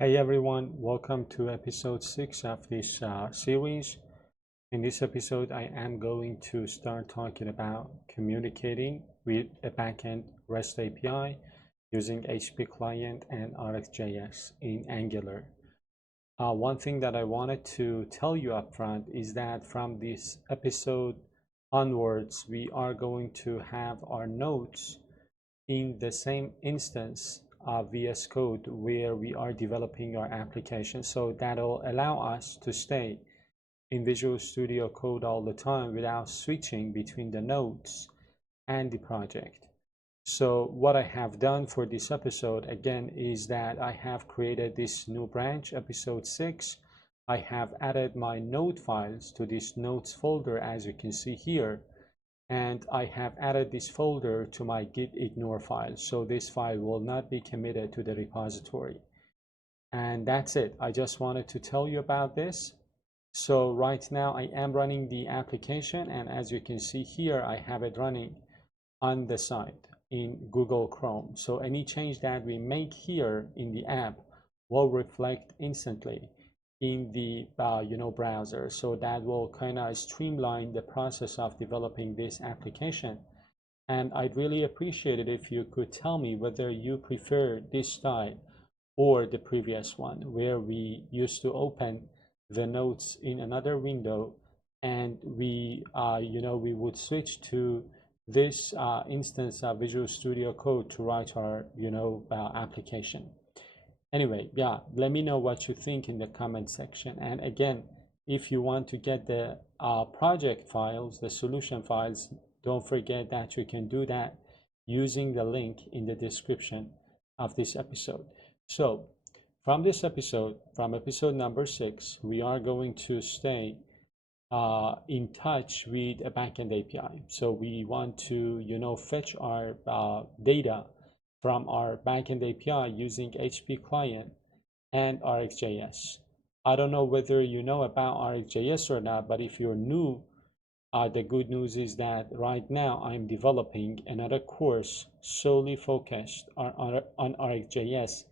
Hey everyone, welcome to episode 6 of this series. In this episode, I am going to start talking about communicating with a backend REST API using HttpClient and RxJS in Angular. One thing that I wanted to tell you up front is that from this episode onwards, we are going to have our nodes in the same instance of VS Code where we are developing our application. So that'll allow us to stay in Visual Studio Code all the time without switching between the nodes and the project. So what I have done for this episode again is that I have created this new branch, episode 6. I have added my node files to this nodes folder, as you can see here, and I have added this folder to my git ignore file, so this file will not be committed to the repository. And that's it. I just wanted to tell you about this. So right now I am running the application, and as you can see here, I have it running on the side in Google Chrome. So any change that we make here in the app will reflect instantly in the browser. So that will kind of streamline the process of developing this application. And I'd really appreciate it if you could tell me whether you prefer this style or the previous one, where we used to open the notes in another window and we would switch to this instance of Visual Studio Code to write our application. Anyway, yeah, let me know what you think in the comment section. And again, if you want to get the project files, the solution files, don't forget that you can do that using the link in the description of this episode. So from this episode, from episode number 6, we are going to stay in touch with a backend API. So we want to, fetch our data from our backend API using HttpClient and RxJS. I don't know whether you know about RxJS or not, but if you're new, the good news is that right now I'm developing another course solely focused on RxJS,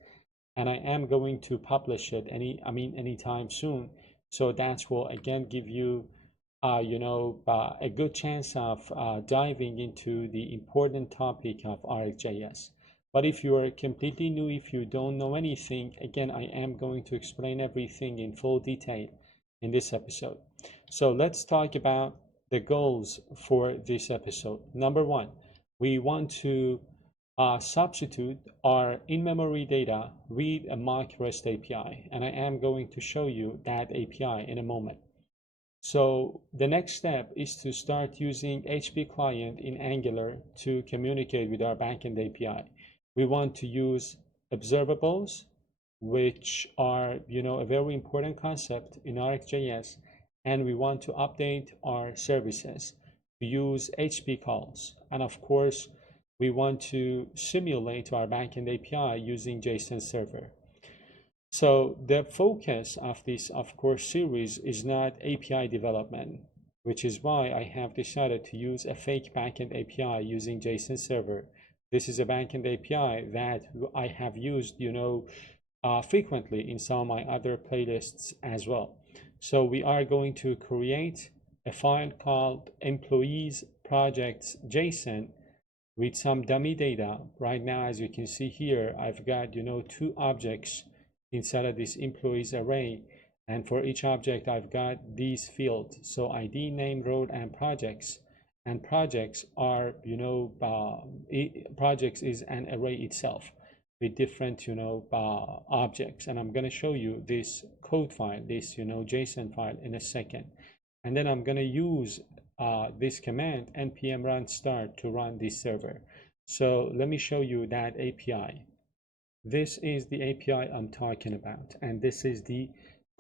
and I am going to publish it anytime soon. So that will again give you a good chance of diving into the important topic of RxJS. But if you are completely new, if you don't know anything, again, I am going to explain everything in full detail in this episode. So let's talk about the goals for this episode. Number 1, we want to substitute our in-memory data with a mock REST API, and I am going to show you that API in a moment. So the next step is to start using HttpClient in Angular to communicate with our backend API. We want to use observables, which are a very important concept in RxJS, and we want to update our services to use HTTP calls. And of course, we want to simulate our backend API using JSON server. So the focus of this, of course, series is not API development, which is why I have decided to use a fake backend API using JSON server. This is a backend API that I have used, frequently in some of my other playlists as well. So we are going to create a file called employees projects JSON with some dummy data. Right now, as you can see here, I've got, 2 objects inside of this employees array, and for each object I've got these fields, so ID, name, role, and projects. And projects are projects is an array itself with different objects, and I'm going to show you this code file, this JSON file, in a second. And then I'm going to use this command npm run start to run this server. So let me show you that API. This is the API I'm talking about, and this is the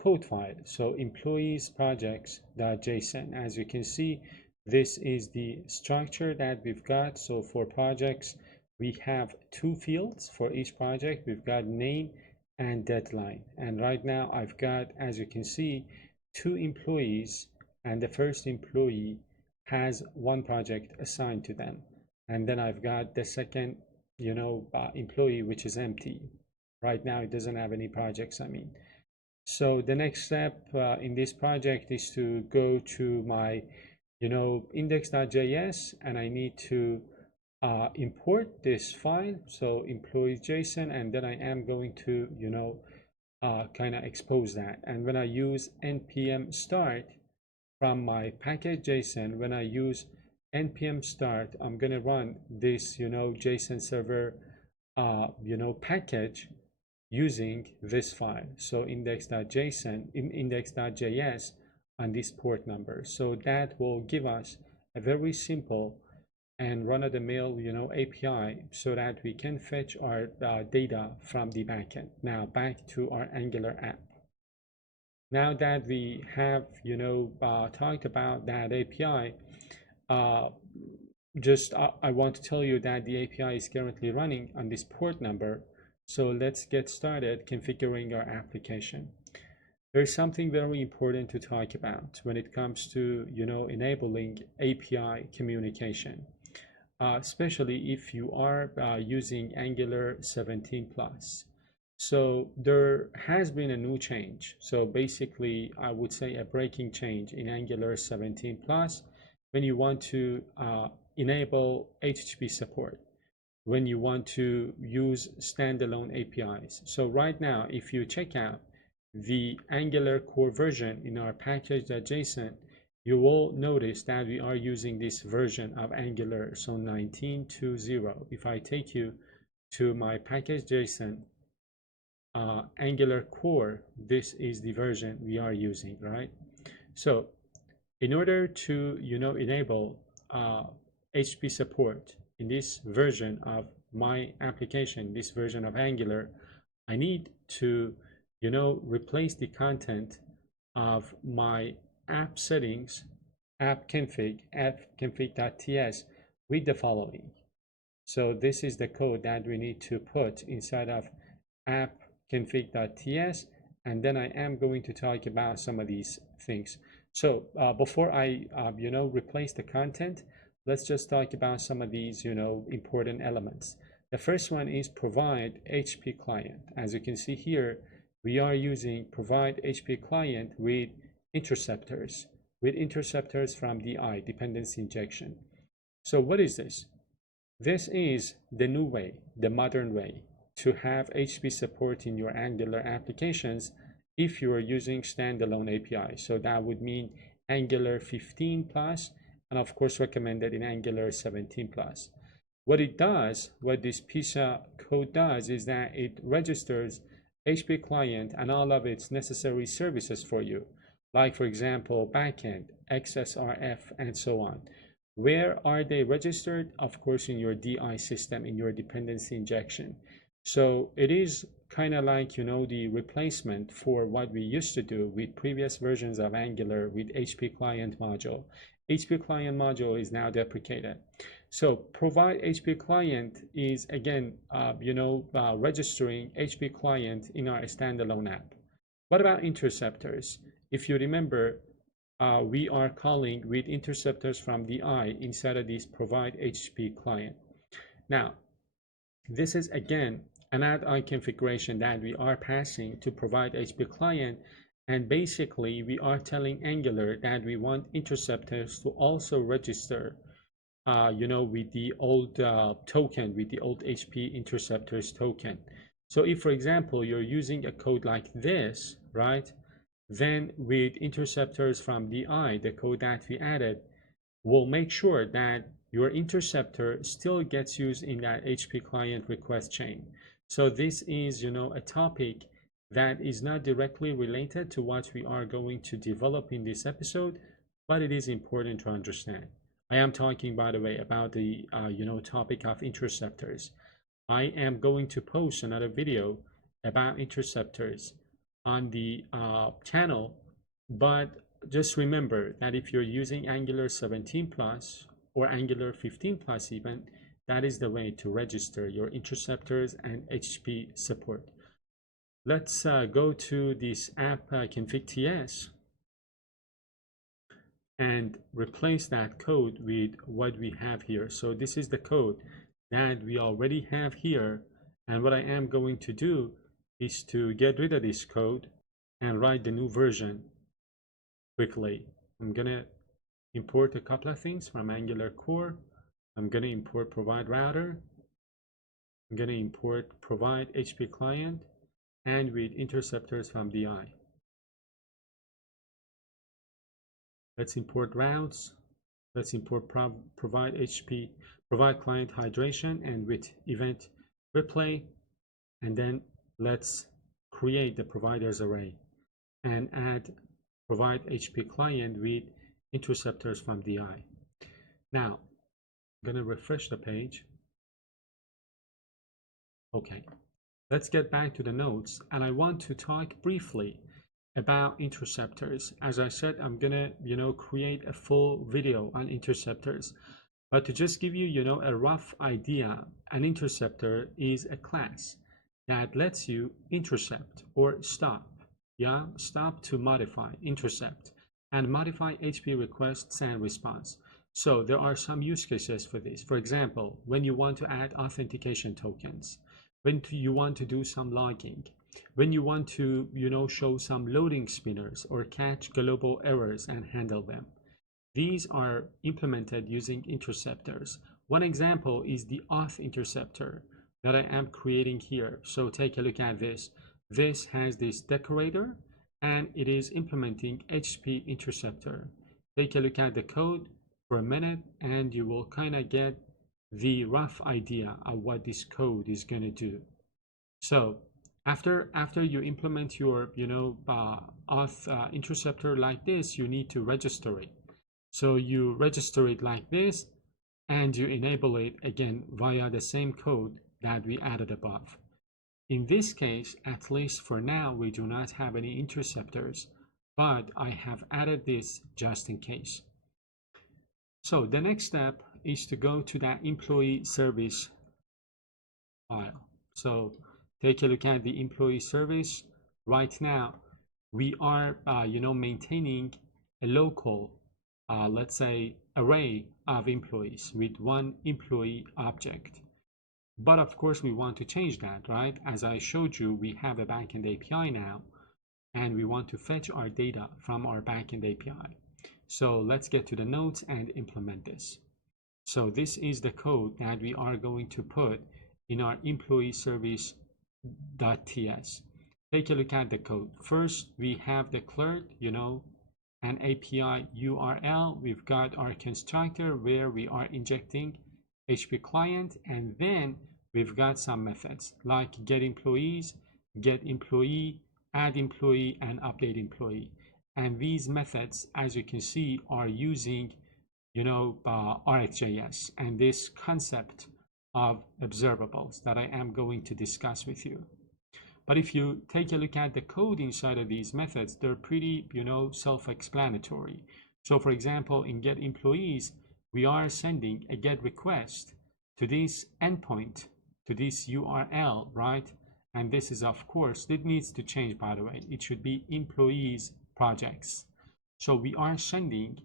code file. So employees projects.json. As you can see, this is the structure that we've got. So for projects, we have 2 fields for each project. We've got name and deadline. And right now I've got, as you can see, 2 employees, and the first employee has 1 project assigned to them. And then I've got the second employee, which is empty. Right now, it doesn't have any projects, I mean. So the next step in this project is to go to my, index.js, and I need to import this file. So employees.json, and then I am going to, kind of expose that. And when I use npm start from my package.json, when I use npm start, I'm going to run this, JSON server, package using this file. So index.json in index.js on this port number. So that will give us a very simple and run-of-the-mill, API, so that we can fetch our data from the backend. Now back to our Angular app. Now that we have, talked about that API, I want to tell you that the API is currently running on this port number. So let's get started configuring our application. There's something very important to talk about when it comes to, enabling API communication, especially if you are using Angular 17+. So there has been a new change. So basically, I would say a breaking change in Angular 17+, when you want to enable HTTP support, when you want to use standalone APIs. So right now, if you check out the Angular core version in our package.json, you will notice that we are using this version of Angular, so 19.2.0. If I take you to my package.json, Angular core, this is the version we are using, right? So in order to, enable HTTP support in this version of my application, this version of Angular, I need to, replace the content of my app settings, app config.ts with the following. So this is the code that we need to put inside of app config.ts, and then I am going to talk about some of these things. So before I, replace the content, let's just talk about some of these, important elements. The first one is provide HttpClient. As you can see here, we are using provide HttpClient with interceptors from DI, dependency injection. So what is this? This is the new way, the modern way to have HTTP support in your Angular applications if you are using standalone API. So that would mean Angular 15+, and of course recommended in Angular 17+. What it does, what this piece of code does, is that it registers HttpClient and all of its necessary services for you, like for example backend, XSRF, and so on. Where are they registered? Of course in your DI system, in your dependency injection. So it is kind of like, the replacement for what we used to do with previous versions of Angular with HttpClient module. HttpClient module is now deprecated. So provide HttpClient is again, registering HttpClient in our standalone app. What about interceptors? If you remember, we are calling with interceptors from DI inside of this provide HttpClient. Now, this is again an add-on configuration that we are passing to provide HttpClient, and basically we are telling Angular that we want interceptors to also register, with the old token, with the old HTTP interceptors token. So if, for example, you're using a code like this, right, then with interceptors from DI, the code that we added, will make sure that your interceptor still gets used in that HttpClient request chain. So this is, a topic that is not directly related to what we are going to develop in this episode, but it is important to understand. I am talking, by the way, about the, topic of interceptors. I am going to post another video about interceptors on the channel, but just remember that if you're using Angular 17+ or Angular 15+ even, that is the way to register your interceptors and HTTP support. Let's go to this app config.ts and replace that code with what we have here. So this is the code that we already have here, and what I am going to do is to get rid of this code and write the new version quickly. I'm gonna import a couple of things from Angular core. I'm gonna import provide router. I'm gonna import provide HttpClient and with interceptors from DI. Let's import routes. Let's import provide client hydration and with event replay, and then let's create the providers array and add provide HttpClient with interceptors from DI. Now I'm gonna refresh the page. Okay, let's get back to the notes, and I want to talk briefly about interceptors. As I said, I'm gonna create a full video on interceptors, but to just give you a rough idea, an interceptor is a class that lets you intercept or stop, stop to modify, intercept, and modify HTTP requests and response. So there are some use cases for this. For example, when you want to add authentication tokens, when you want to do some logging, when you want to show some loading spinners or catch global errors and handle them. These are implemented using interceptors. One example is the auth interceptor that I am creating here. So take a look at this. This has this decorator and it is implementing HTTP interceptor. Take a look at the code for a minute and you will kind of get the rough idea of what this code is going to do. So after you implement your auth interceptor like this, you need to register it. So you register it like this and you enable it again via the same code that we added above. In this case, at least for now, we do not have any interceptors, but I have added this just in case. So the next step is to go to that employee service file. So take a look at the employee service. Right now, we are maintaining a local, let's say, array of employees with one employee object. But of course, we want to change that, right? As I showed you, we have a backend API now, and we want to fetch our data from our backend API. So let's get to the notes and implement this. So this is the code that we are going to put in our employee service.ts. Take a look at the code. First, we have declared, an API URL. We've got our constructor where we are injecting HttpClient, and then we've got some methods like get employees, get employee, add employee, and update employee. And these methods, as you can see, are using RxJS and this concept of observables that I am going to discuss with you. But if you take a look at the code inside of these methods, they're pretty self-explanatory. So for example, in get employees, we are sending a get request to this endpoint, to this URL, right? And this is, of course, it needs to change, by the way. It should be employees projects. So we are sending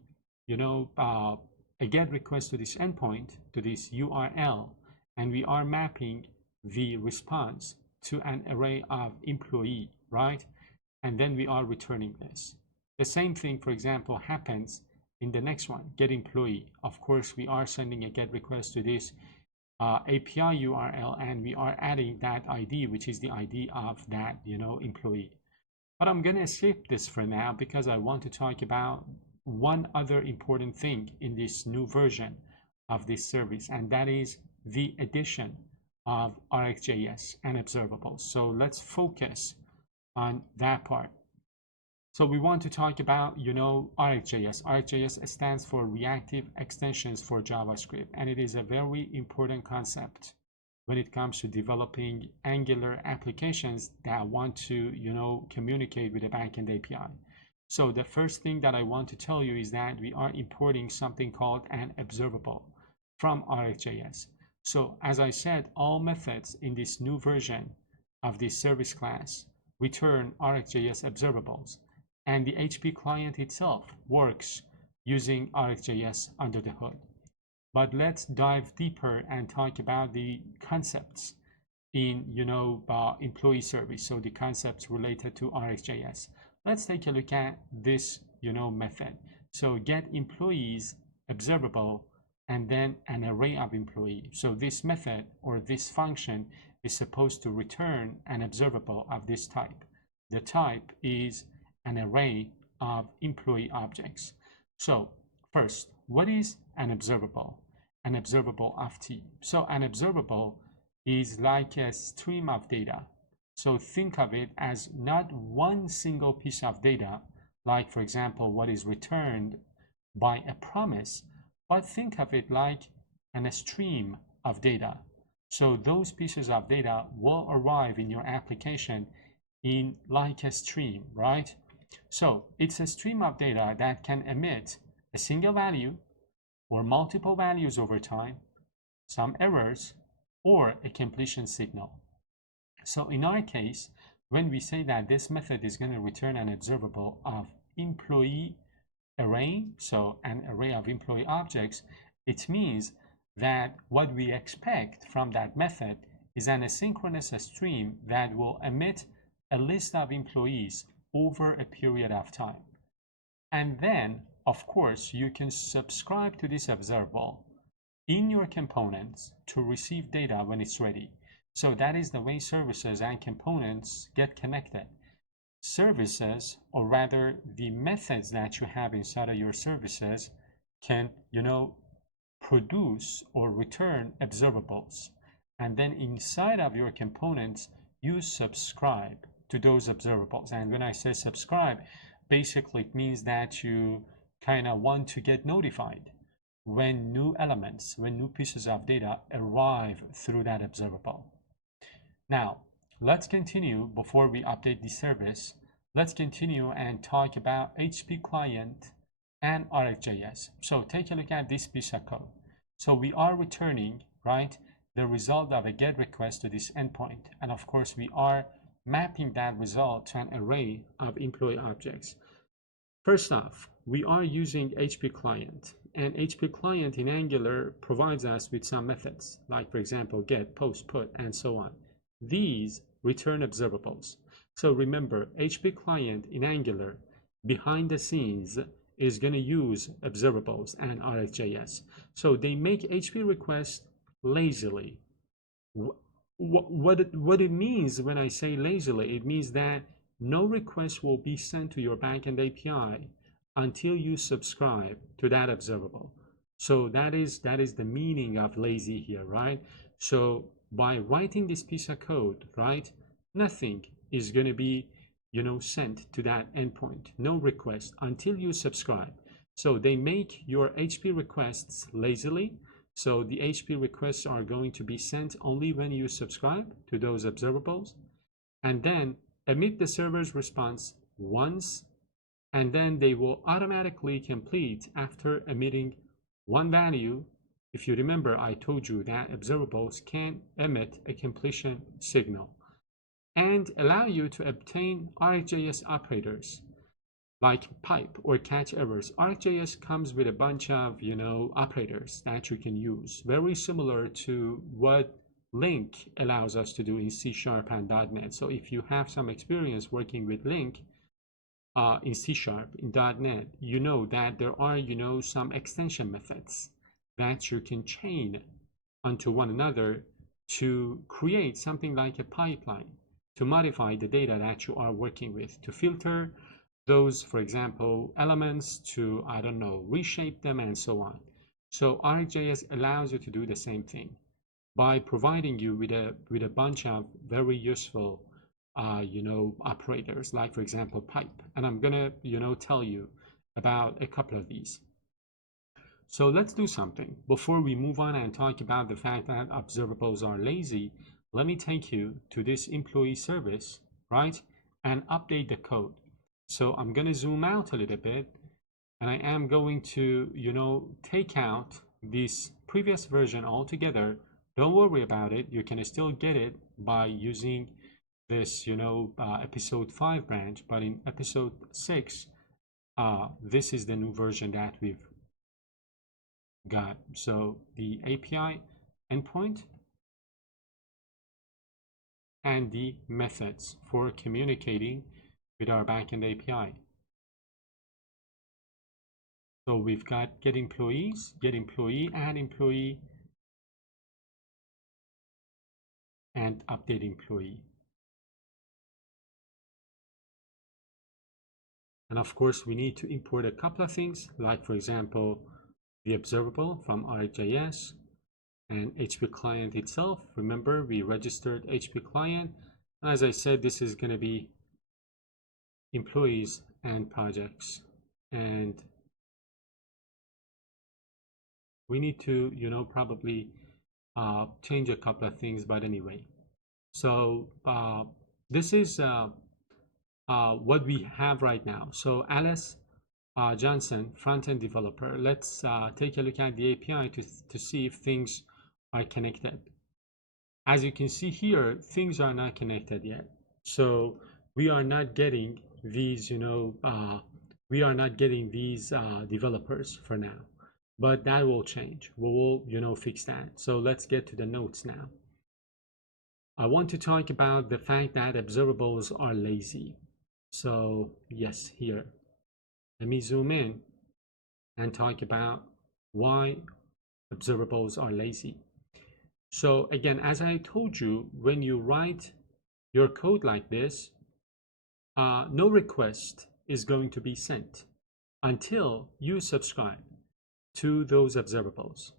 a get request to this endpoint, to this URL, and we are mapping the response to an array of employee, right? And then we are returning this. The same thing, for example, happens in the next one, get employee. Of course, we are sending a get request to this API URL, and we are adding that ID, which is the ID of that employee. But I'm gonna skip this for now because I want to talk about one other important thing in this new version of this service, and that is the addition of RxJS and observables. So let's focus on that part. So we want to talk about, RxJS. RxJS stands for Reactive Extensions for JavaScript, and it is a very important concept when it comes to developing Angular applications that want to, communicate with a backend API. So the first thing that I want to tell you is that we are importing something called an observable from RxJS. So as I said, all methods in this new version of this service class return RxJS observables, and the HttpClient itself works using RxJS under the hood. But let's dive deeper and talk about the concepts in employee service, so the concepts related to RxJS. Let's take a look at this method. So get employees observable and then an array of employee. So this method or this function is supposed to return an observable of this type. The type is an array of employee objects. So first, what is an observable? An observable of T. So an observable is like a stream of data. So think of it as not one single piece of data, like for example, what is returned by a promise, but think of it like a stream of data. So those pieces of data will arrive in your application in like a stream, right? So it's a stream of data that can emit a single value or multiple values over time, some errors, or a completion signal. So in our case, when we say that this method is going to return an observable of employee array, so an array of employee objects, it means that what we expect from that method is an asynchronous stream that will emit a list of employees over a period of time. And then, of course, you can subscribe to this observable in your components to receive data when it's ready. So that is the way services and components get connected. Services, or rather the methods that you have inside of your services, can produce or return observables, and then inside of your components you subscribe to those observables. And when I say subscribe, basically it means that you kind of want to get notified when new elements, when new pieces of data arrive through that observable. Now let's continue. Before we update the service, let's continue and talk about HttpClient and RxJS. So take a look at this piece of code. So we are returning, right, the result of a GET request to this endpoint. And of course, we are mapping that result to an array of employee objects. First off, we are using HttpClient, and HttpClient in Angular provides us with some methods, like for example, get, post, put, and so on. These return observables. So remember, HttpClient in Angular behind the scenes is going to use observables and RxJS. So they make HTTP requests lazily. What it means when I say lazily, it means that no request will be sent to your backend API until you subscribe to that observable. So that is the meaning of lazy here, right? So by writing this piece of code, right, nothing is going to be sent to that endpoint, no request until you subscribe. So they make your HTTP requests lazily. So the HTTP requests are going to be sent only when you subscribe to those observables, and then emit the server's response once, and then they will automatically complete after emitting one value. If you remember, I told you that observables can emit a completion signal and allow you to obtain RxJS operators like pipe or catch errors. RxJS comes with a bunch of operators that you can use, very similar to what LINQ allows us to do in C# and .NET. So if you have some experience working with LINQ in C#, in .NET, you know that there are some extension methods that you can chain onto one another to create something like a pipeline to modify the data that you are working with, to filter those, for example, elements, to, I don't know, reshape them and so on. So RxJS allows you to do the same thing by providing you with a bunch of very useful operators, like for example pipe. And I'm gonna tell you about a couple of these. So let's do something. Before we move on and talk about the fact that observables are lazy, let me take you to this employee service, right, and update the code. So I'm going to zoom out a little bit, and I am going to, take out this previous version altogether. Don't worry about it. You can still get it by using this, episode 5 branch, but in episode 6, this is the new version that we've got. So the API endpoint and the methods for communicating with our backend API. So we've got get employees, get employee, add employee, and update employee. And of course, we need to import a couple of things, like for example, the observable from RxJS and HttpClient itself. Remember, we registered HttpClient. As I said, this is going to be employees and projects. And we need to, probably change a couple of things, but anyway. So this is what we have right now. So Alice Johnson, front-end developer. Let's take a look at the API to see if things are connected. As you can see here, things are not connected yet. So we are not getting these, we are not getting these developers for now. But that will change. We will, fix that. So let's get to the notes now. I want to talk about the fact that observables are lazy. So yes, here. Let me zoom in and talk about why observables are lazy. So again, as I told you, when you write your code like this, no request is going to be sent until you subscribe to those observables.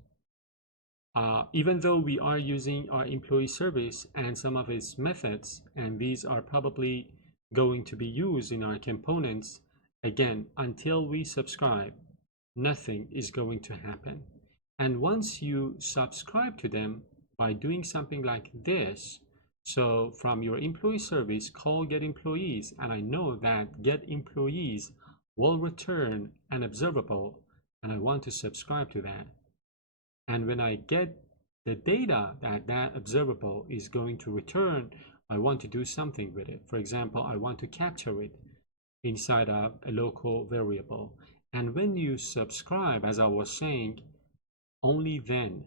Even though we are using our employee service and some of its methods, and these are probably going to be used in our components, again, until we subscribe, nothing is going to happen. And once you subscribe to them by doing something like this, so from your employee service, call get employees, and I know that get employees will return an observable, and I want to subscribe to that. And when I get the data that that observable is going to return, I want to do something with it. For example, I want to capture it inside of a local variable. And when you subscribe, as I was saying, only then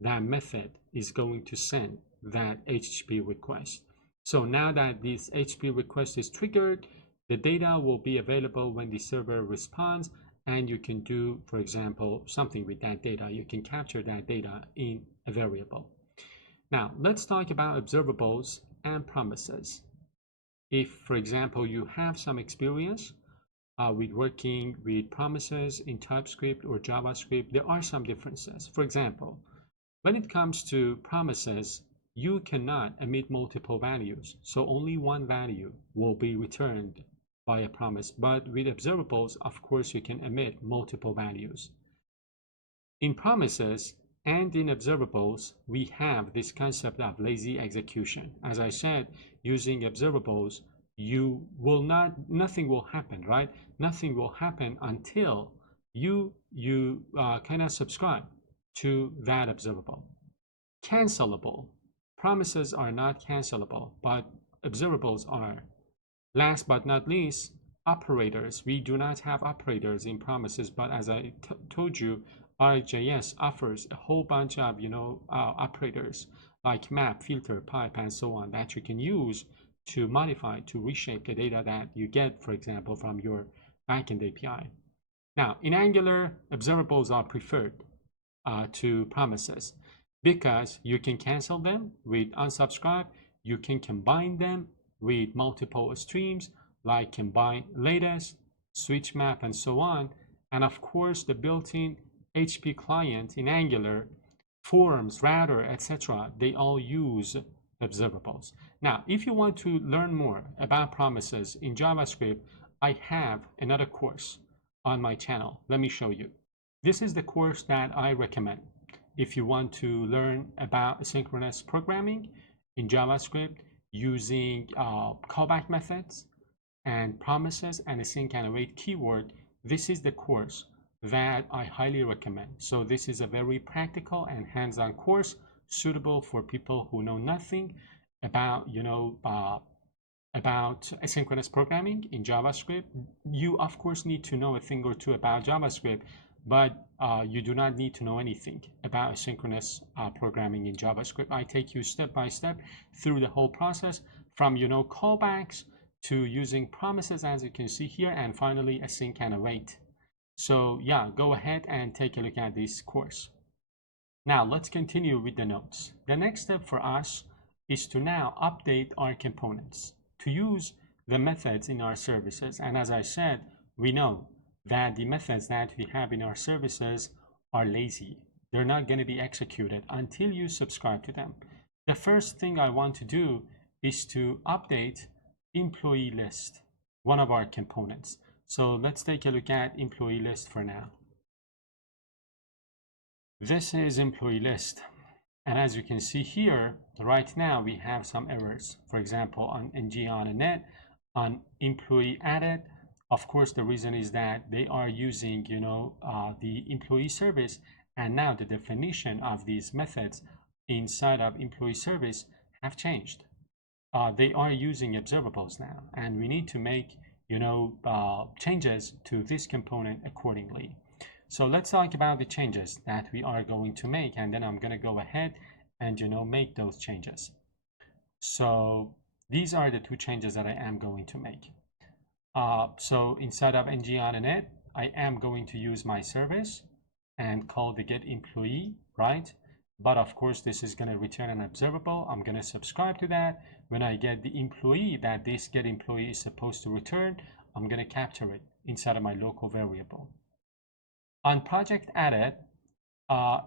that method is going to send that HTTP request. So now that this HTTP request is triggered, the data will be available when the server responds, and you can do, for example, something with that data. You can capture that data in a variable. Now, let's talk about observables and promises. If, for example, you have some experience with working with promises in TypeScript or JavaScript, there are some differences. For example, when it comes to promises, you cannot emit multiple values. So only one value will be returned by a promise. But with observables, of course, you can emit multiple values. In promises and in observables, we have this concept of lazy execution. As I said, using observables, nothing will happen, right? Nothing will happen until you kind of subscribe to that observable. Cancelable. Promises are not cancelable, but observables are. Last but not least, operators. We do not have operators in promises, but as I told you, RxJS offers a whole bunch of operators like map, filter, pipe, and so on that you can use to modify, to reshape the data that you get, for example, from your backend API. Now, in Angular, observables are preferred to promises because you can cancel them with unsubscribe. You can combine them with multiple streams like combine latest, switch map, and so on. And of course, the built-in HttpClient in Angular, forms, router, etc., they all use observables. Now, if you want to learn more about promises in JavaScript, I have another course on my channel. Let me show you. This is the course that I recommend if you want to learn about asynchronous programming in JavaScript using callback methods and promises and async and await keyword. This is the course that I highly recommend. So this is a very practical and hands-on course suitable for people who know nothing about about asynchronous programming in JavaScript. You of course need to know a thing or two about JavaScript, but you do not need to know anything about asynchronous programming in JavaScript. I take you step by step through the whole process from, callbacks to using promises, as you can see here, and finally async and await. So yeah, go ahead and take a look at this course. Now let's continue with the notes. The next step for us is to now update our components to use the methods in our services. And as I said, we know that the methods that we have in our services are lazy. They're not going to be executed until you subscribe to them. The first thing I want to do is to update employee list, one of our components. So let's take a look at employee list for now. This is employee list. And as you can see here, right now we have some errors. For example, on ng on a net, on employee added. Of course, the reason is that they are using, the employee service, and now the definition of these methods inside of employee service have changed. They are using observables now, and we need to make, changes to this component accordingly. So let's talk about the changes that we are going to make, and then I'm going to go ahead and make those changes. So these are the two changes that I am going to make. So inside of ng on a net, I am going to use my service and call the get employee, right? But of course, this is going to return an observable. I'm going to subscribe to that. When I get the employee that this get employee is supposed to return, I'm going to capture it inside of my local variable. On project added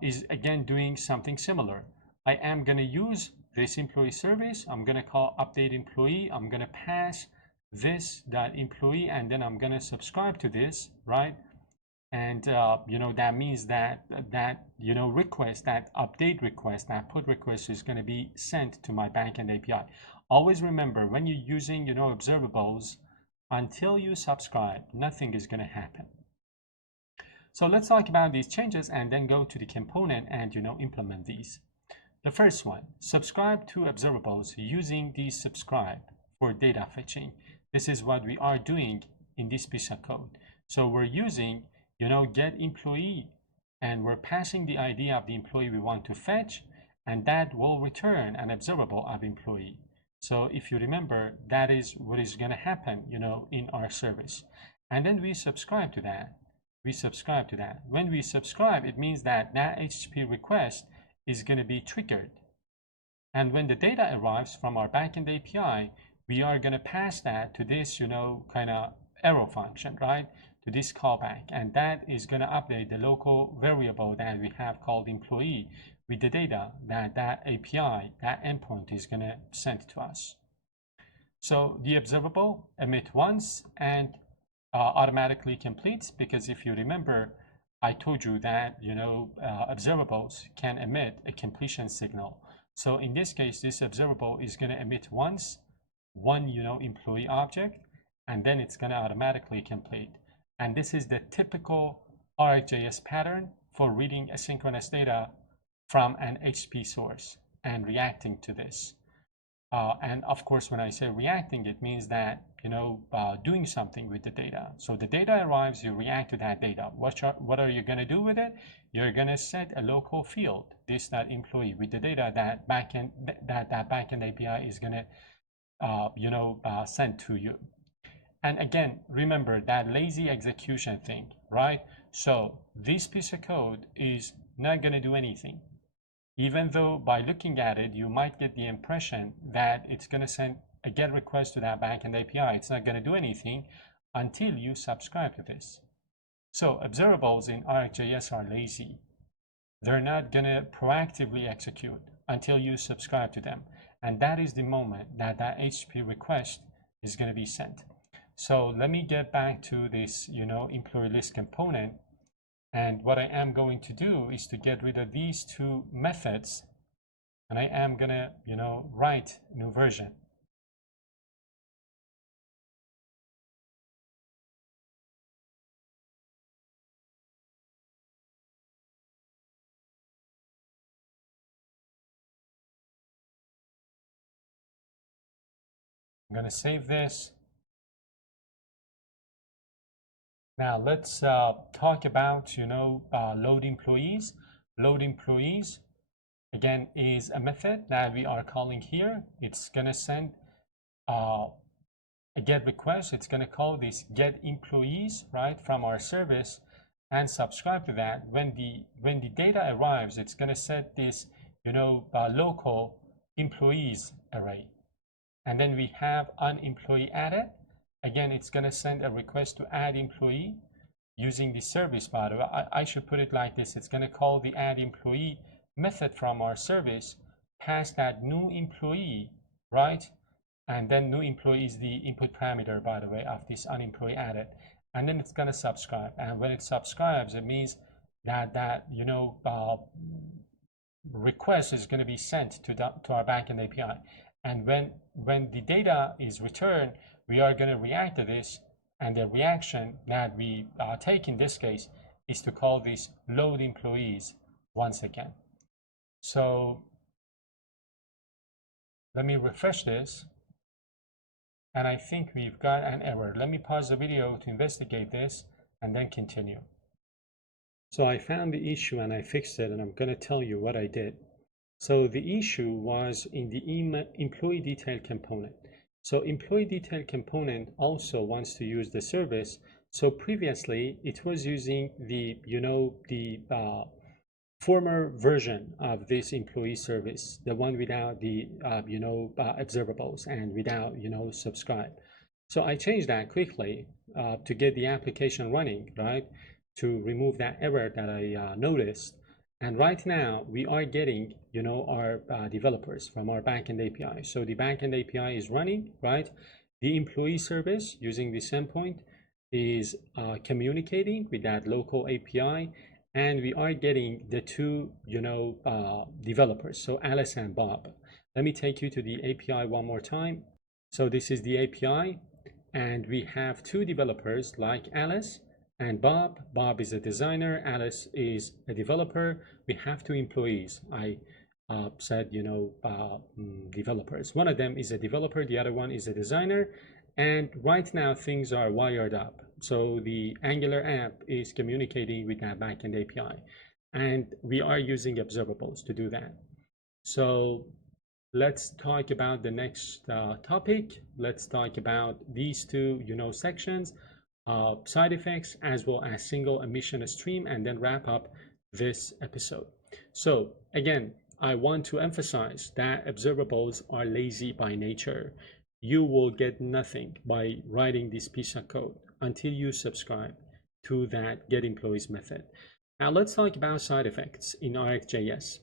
is again doing something similar. I am going to use this employee service. I'm going to call update employee. I'm going to pass this that employee, and then I'm going to subscribe to this, right? And that means that request, that update request, that put request is going to be sent to my backend API. Always remember, when you're using observables, until you subscribe, nothing is going to happen. So let's talk about these changes and then go to the component and implement these. The first one, subscribe to observables using the subscribe for data fetching. This is what we are doing in this piece of code. So we're using get employee, and we're passing the ID of the employee we want to fetch, and that will return an observable of employee. So if you remember, that is what is going to happen in our service. And then we subscribe to that. When we subscribe, it means that HTTP request is going to be triggered. And when the data arrives from our backend API, we are going to pass that to this, kind of arrow function, right? To this callback. And that is going to update the local variable that we have called employee with the data that API, that endpoint is going to send to us. So the observable emit once and automatically completes, because if you remember, I told you that observables can emit a completion signal. So in this case, this observable is going to emit once one employee object, and then it's going to automatically complete. And this is the typical RxJS pattern for reading asynchronous data from an HTTP source and reacting to this. And of course, when I say reacting, it means that doing something with the data. So the data arrives, you react to that data. What are you going to do with it? You're going to set a local field, that employee, with the data that backend API is going to send to you. And again, remember that lazy execution thing, right? So this piece of code is not going to do anything. Even though by looking at it, you might get the impression that it's going to send a GET request to that backend API. It's not going to do anything until you subscribe to this. So observables in RxJS are lazy. They're not going to proactively execute until you subscribe to them. And that is the moment that HTTP request is going to be sent. So let me get back to this, employee list component. And what I am going to do is to get rid of these two methods, and I am going to, write new version. I'm going to save this. Now let's talk about, load employees. Load employees, again, is a method that we are calling here. It's gonna send a GET request. It's gonna call this GET employees, right, from our service, and subscribe to that. When the data arrives, it's gonna set this, local employees array. And then we have an employee added. Again, it's going to send a request to add employee using the service, by the way. I should put it like this. It's going to call the add employee method from our service, pass that new employee, right? And then new employee is the input parameter, by the way, of this unemployee added. And then it's going to subscribe. And when it subscribes, it means that request is going to be sent to our backend API. And when the data is returned, we are going to react to this, and the reaction that we take in this case is to call this load employees once again. So let me refresh this, and I think we've got an error. Let me pause the video to investigate this and then continue. So I found the issue and I fixed it, and I'm going to tell you what I did. So the issue was in the employee detail component. So employee detail component also wants to use the service. So previously it was using the, former version of this employee service, the one without the, observables and without, subscribe. So I changed that quickly to get the application running, right? To remove that error that I noticed. And right now we are getting, our developers from our backend API. So the backend API is running, right? The employee service using this endpoint is communicating with that local API, and we are getting the two, developers. So Alice and Bob. Let me take you to the API one more time. So this is the API, and we have two developers like Alice and Bob. Bob is a designer, Alice is a developer. We have two employees. I said, developers. One of them is a developer, the other one is a designer. And right now things are wired up. So the Angular app is communicating with that backend API. And we are using observables to do that. So let's talk about the next topic. Let's talk about these two, sections. Side effects as well as single emission stream, and then wrap up this episode. So again, I want to emphasize that observables are lazy by nature. You will get nothing by writing this piece of code until you subscribe to that get employees method. Now let's talk about side effects in RxJS.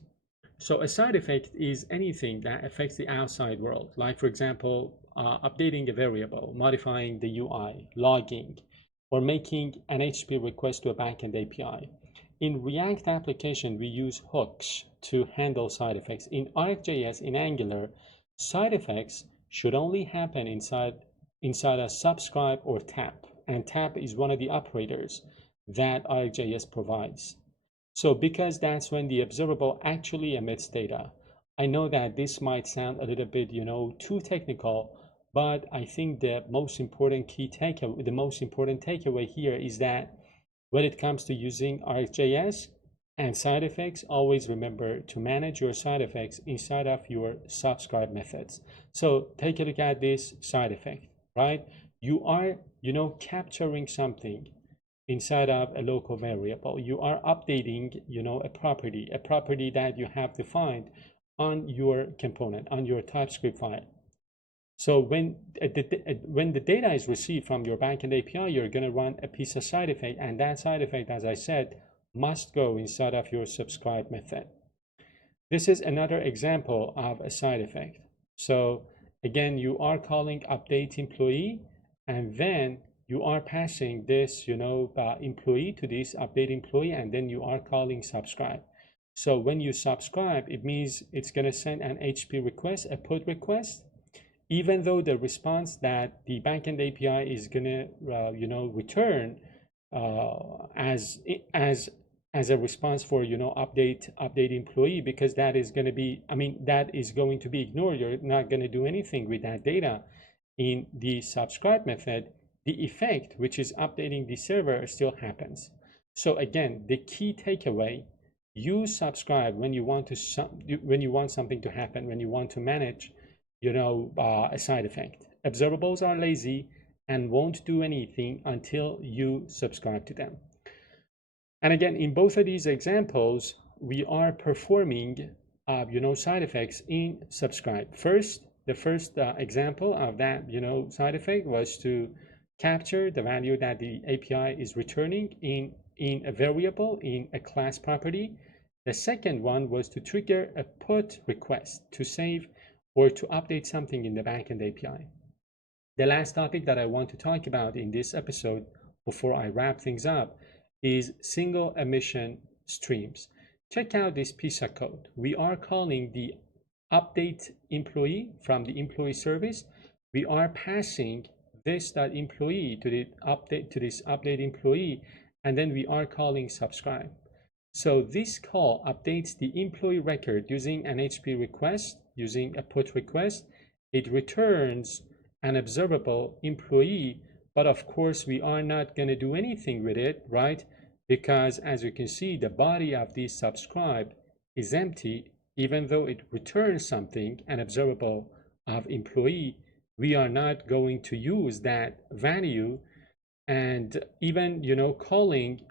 So a side effect is anything that affects the outside world, like for example, updating a variable, modifying the UI, logging, or making an HTTP request to a backend API. In React application, we use hooks to handle side effects. In RxJS, in Angular, side effects should only happen inside a subscribe or tap. And tap is one of the operators that RxJS provides. So because that's when the observable actually emits data. I know that this might sound a little bit, too technical, but I think the most important takeaway here is that when it comes to using RxJS and side effects, always remember to manage your side effects inside of your subscribe methods. So take a look at this side effect, right? You are, capturing something inside of a local variable. You are updating, a property that you have defined on your component, on your TypeScript file. So when the data is received from your backend API, you're going to run a piece of side effect, and that side effect, as I said, must go inside of your subscribe method. This is another example of a side effect. So again, you are calling update employee, and then you are passing this, employee to this update employee, and then you are calling subscribe. So when you subscribe, it means it's going to send an HTTP request, a put request, even though the response that the backend API is going to, return as a response for, update employee, because that is going to be, that is going to be ignored. You're not going to do anything with that data in the subscribe method. the effect, which is updating the server, still happens. So again, the key takeaway: use subscribe when you want something to happen, when you want to manage, a side effect. Observables are lazy and won't do anything until you subscribe to them. And again, in both of these examples, we are performing, side effects in subscribe. The first example of that, side effect was to capture the value that the API is returning in a variable, in a class property. The second one was to trigger a put request to save or to update something in the backend API. The last topic that I want to talk about in this episode before I wrap things up is single emission streams. Check out this piece of code. We are calling the update employee from the employee service. We are passing this employee to this update employee, and then we are calling subscribe. So this call updates the employee record using an HTTP request, using a put request. It returns an observable employee, but of course we are not going to do anything with it, right? Because as you can see, the body of this subscribe is empty. Even though it returns something, an observable of employee, we are not going to use that value. And even, calling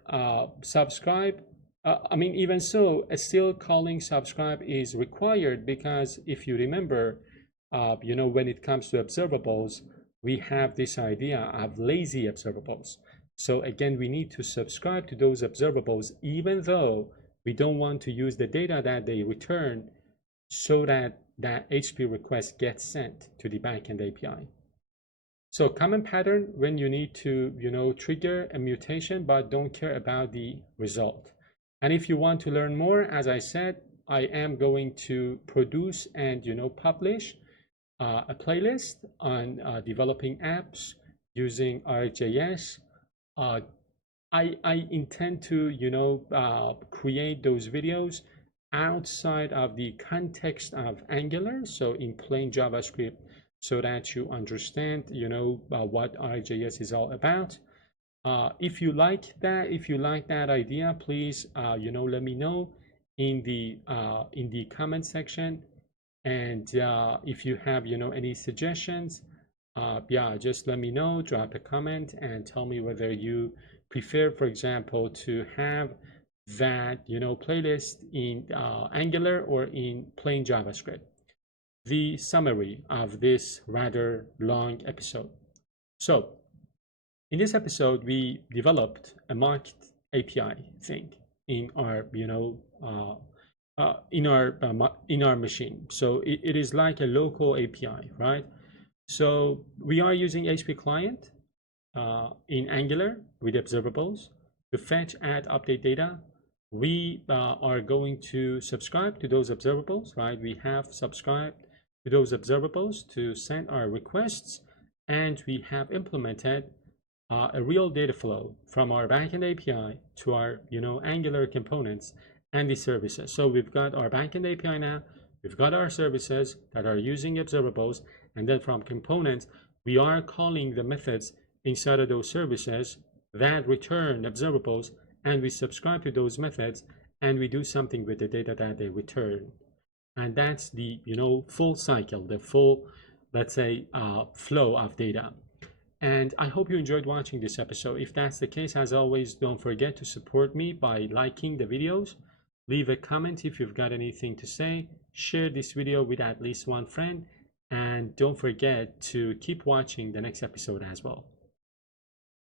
subscribe, even so, still calling subscribe is required, because if you remember, when it comes to observables, we have this idea of lazy observables. So again, we need to subscribe to those observables, even though we don't want to use the data that they return, so that that HTTP request gets sent to the backend API. So common pattern when you need to, trigger a mutation, but don't care about the result. And if you want to learn more, as I said, I am going to produce and, publish a playlist on developing apps using RxJS. I intend to, create those videos outside of the context of Angular, so in plain JavaScript, so that you understand, what RxJS is all about. If you like that idea, please, let me know in the comment section. And if you have, any suggestions, just let me know. Drop a comment and tell me whether you prefer, for example, to have that, playlist in Angular or in plain JavaScript. The summary of this rather long episode. So in this episode, we developed a marked API thing in our, in our machine. So it is like a local API, right? So we are using HttpClient in Angular with observables to fetch, add, update data. We are going to subscribe to those observables, right? We have subscribed to those observables to send our requests, and we have implemented a real data flow from our backend API to our, Angular components and the services. So we've got our backend API now, we've got our services that are using observables, and then from components, we are calling the methods inside of those services that return observables, and we subscribe to those methods, and we do something with the data that they return. And that's the, full cycle, the full, let's say, flow of data. And I hope you enjoyed watching this episode. If that's the case, as always, don't forget to support me by liking the videos. Leave a comment if you've got anything to say. Share this video with at least one friend. And don't forget to keep watching the next episode as well.